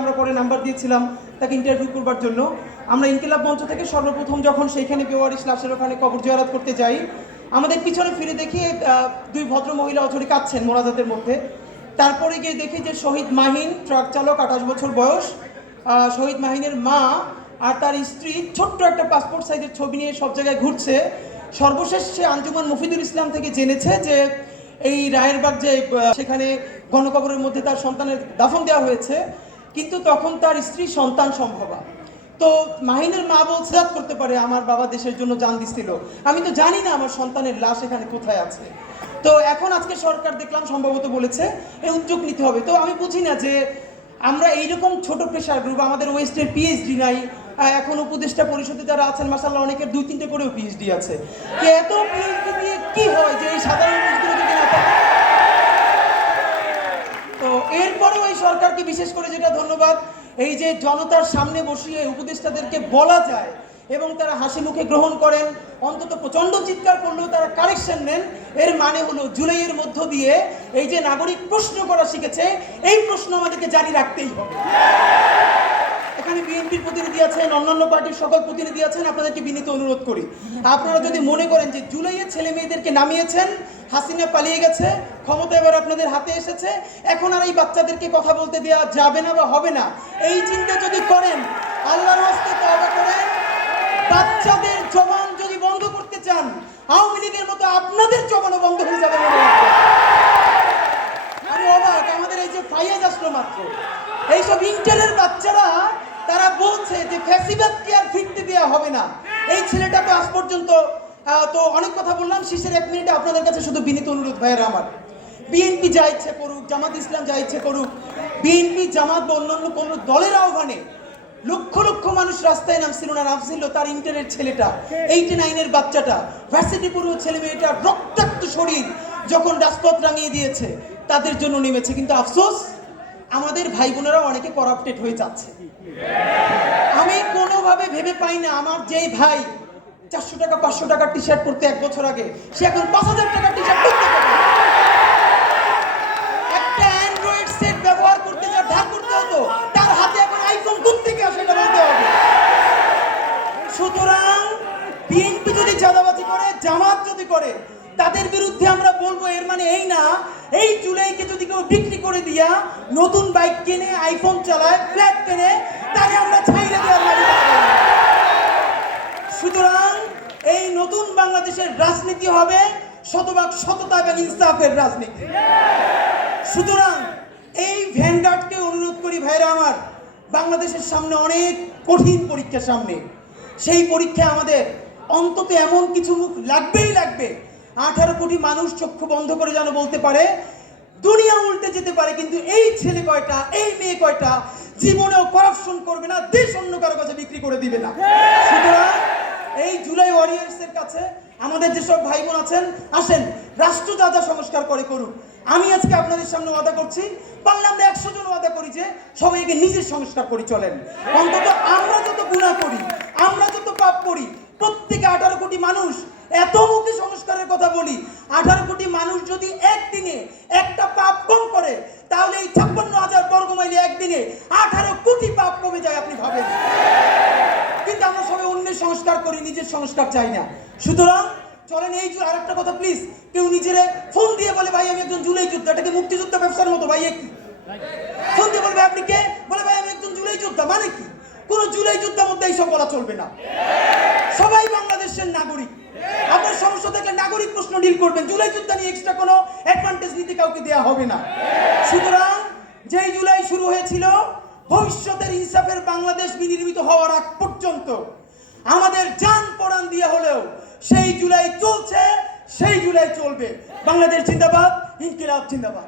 আমরা পরে নাম্বার দিয়েছিলাম তাকে ইন্টারভিউ করবার জন্য। আমরা ইনকিলাব মঞ্চ থেকে সর্বপ্রথম যখন সেইখানে বেওয়ারিশ লাশের ওখানে কবর জিয়ারত করতে যাই, আমাদের পিছনে ফিরে দেখি দুই ভদ্র মহিলা অঝরে কাঁদছেন মোনাজাতের মধ্যে। তারপরে গিয়ে দেখি যে শহীদ মাহিন, ট্রাক চালক, 28 বছর বয়স, শহীদ মাহিনের মা আর তার স্ত্রী ছোট্ট একটা পাসপোর্ট সাইজের ছবি নিয়ে সব জায়গায় ঘুরছে। সর্বশেষ সে আঞ্জুমান মুফিদুল ইসলাম থেকে জেনেছে যে এই রায়েরবাগ যে সেখানে গণকবরের মধ্যে তার সন্তানের দাফন দেওয়া হয়েছে, কিন্তু তখন তার স্ত্রী সন্তান সম্ভবা। তো মাহিনের মা বলছে করতে পারে আমার বাবা দেশের জন্য জান দিছিল, আমি তো জানি না আমার সন্তানের লাশ এখানে কোথায় আছে। তো এখন আজকে সরকার দেখলাম সম্ভবত বলেছে এই উদ্যোগ নিতে হবে। তো আমি বুঝি না যে আমরা এইরকম ছোট প্রেশার গ্রুপ, আমাদের ওয়েস্টের পিএইচডি নাই, এখন উপদেষ্টা পরিষদে যারা আছেন মাশাআল্লাহ অনেকের 2-3টে করেও পিএইচডি আছে, এত পিএইচডি দিয়ে কি হয় যে এই সাধারণ মানুষগুলো যদি না থাকে। তো এরপরেও এই সরকারকে বিশেষ করে যেটা ধন্যবাদ, এই যে জনতার সামনে বসিয়ে উপদেষ্টাদেরকে বলা যায় এবং তারা হাসি মুখে গ্রহণ করেন, অন্তত প্রচণ্ড চিৎকার করলেও তারা কারেকশন নেন। এর মানে হলো জুলাইয়ের মধ্য দিয়ে এই যে নাগরিক প্রশ্ন করা শিখেছে, এই প্রশ্ন আমাদেরকে জারি রাখতেই হবে। এখানে বিএনপির প্রতিনিধি আছেন, অন্যান্য পার্টির সকল প্রতিনিধি আছেন, আপনাদেরকে বিনীত অনুরোধ করি, আপনারা যদি মনে করেন যে জুলাইয়ে ছেলে মেয়েদেরকে নামিয়েছেন, হাসিনা পালিয়ে গেছে, ক্ষমতা এবার আপনাদের হাতে এসেছে, এখন আর এই বাচ্চাদেরকে কথা বলতে দেওয়া যাবে না বা হবে না, এই চিন্তা যদি করেন, আল্লাহর রাস্তায় তওবা করেন। বাচ্চাদের জবান যদি বন্ধ করতে চান, আওয়ামী লীগের মতো আপনাদের জবানও বন্ধ হয়ে যাবে। আমি অবাক, আমাদের এই যে ফাইয়াজ আসলো মাত্র, এইসব ইন্টারের বাচ্চারা তারা বলছে যে ফ্যাসিবাদকে আর ফিরতে দেওয়া হবে না। এই ছেলেটা তো আজ পর্যন্ত তো অনেক কথা বললাম, শেষের 1 মিনিটে আপনাদের কাছে শুধু বিনীত অনুরোধ ভাইয়েরা আমার, বিএনপি যা ইচ্ছে করুক, জামাত ইসলাম যা ইচ্ছে করুক, বিএনপি জামাত বা অন্যান্য কোনো দলের আহ্বানে লক্ষ লক্ষ মানুষ রাস্তায় নামছিল না, নামছিল তার ইন্টারের ছেলেটা, 89-এর বাচ্চাটা, ভার্সিটি পড়ুয়া ছেলে মেয়েটা, রক্তাক্ত শরীর যখন রাজপথ রাঙিয়ে দিয়েছে তাদের জন্য নেমেছে। কিন্তু আফসোস আমাদের ভাই বোনেরা অনেকে করাপ্টেড হয়ে যাচ্ছে। আমি কোনোভাবে ভেবে পাই না আমার যেই ভাই 400 টাকা 500 টাকার টি শার্ট পরতে 1 বছর আগে, সে এখন 5000 টাকার টি শার্ট পরতে পারে। একটা অ্যান্ড্রয়েড সেট ব্যবহার করতে যা ধার করতে হতো, তার হাতে এখন আইফোন কোথা থেকে আসে এটা বলতে হবে। সুতরাং বিএনপি যদি চাঁদাবাজি করে, জামাত যদি করে, তাদের বিরুদ্ধে আমরা বলবো, এর মানে এই না এই জুলাইকে যদি কেউ বিক্রি করে দিয়া নতুন বাইক কিনে, আইফোন চালায়, ফ্ল্যাট কিনে, তাহলে আমরা ছাইড়ে দেওয়ার লাগে। সুতরাং এই নতুন বাংলাদেশের রাজনীতি হবে শতভাগ সততা এবং ইনসাফের রাজনীতি। সুতরাং এই ভ্যানগার্ডকে অনুরোধ করি ভাইরা আমার, বাংলাদেশের সামনে অনেক কঠিন পরীক্ষার সামনে, সেই পরীক্ষায় আমাদের অন্তত এমন কিছু মুখ লাগবেই লাগবে, 18 কোটি মানুষ চক্ষু বন্ধ করে যেন বলতে পারে দুনিয়া উল্টে যেতে পারে, কিন্তু এই ছেলে কয়টা, এই মেয়ে কয়টা জীবনেও করাপশন করবে না, দেশ অন্য কারো কাছে বিক্রি করে দিবে না। সুতরাং এই জুলাই ওয়ারিয়ার্সের কাছে আমাদের যেসব ভাই বোন আছেন, আসেন রাষ্ট্র যা যা সংস্কার করে করুক। আমি আজকে আপনাদের সামনে ওয়াদা করছি, পারলে আমরা 100 জন ওয়াদা করি যে সবাইকে নিজের সংস্কার করে চলেন। অন্তত আমরা যত গুনাহ করি, আমরা যত পাপ করি, প্রত্যেকে 18 কোটি মানুষ এত মুখে সংস্কারের কথা বলি, 18 কোটি মানুষ যদি একদিনে একটা পাপ কম করে, তাহলে এই 56,000 বর্গ মাইলে একদিনে 18 কোটি পাপ কমে যায়, আপনি ভাবেন। কিন্তু আমরা সবাই অন্যের সংস্কার করি, নিজের সংস্কার চাই না। সুতরাং চলেন এই যে আরেকটা কথা, প্লিজ কেউ নিজেরে ফোন দিয়ে বলে ভাই আমি একজন জুলাই যোদ্ধা, এটাকে মুক্তিযোদ্ধা ব্যবসার মতো। ভাই কি ফোন দিয়ে বলবে আপনি কে, বলে ভাই আমি একজন জুলাই যোদ্ধা, মানে কি? কোন জুলাই যোদ্ধার মধ্যে এইসব বলা চলবে না। সবাই বাংলাদেশের নাগরিক, আপনার সমস্যা থাকলে নাগরিক প্রশ্ন ডিল করবেন, জুলাই যোদ্ধা নিয়ে এক্সট্রা কোনো অ্যাডভান্টেজ নিতে কাউকে দেওয়া হবে না। সুতরাং যেই জুলাই শুরু হয়েছিল, ভবিষ্যতের ইনসাফের বাংলাদেশ বিনির্মিত হওয়ার আগ পর্যন্ত আমাদের জান পরাণ দিয়ে হলেও সেই জুলাই চলছে, সেই জুলাই চলবে। বাংলাদেশ জিন্দাবাদ, ইনকিলাব জিন্দাবাদ।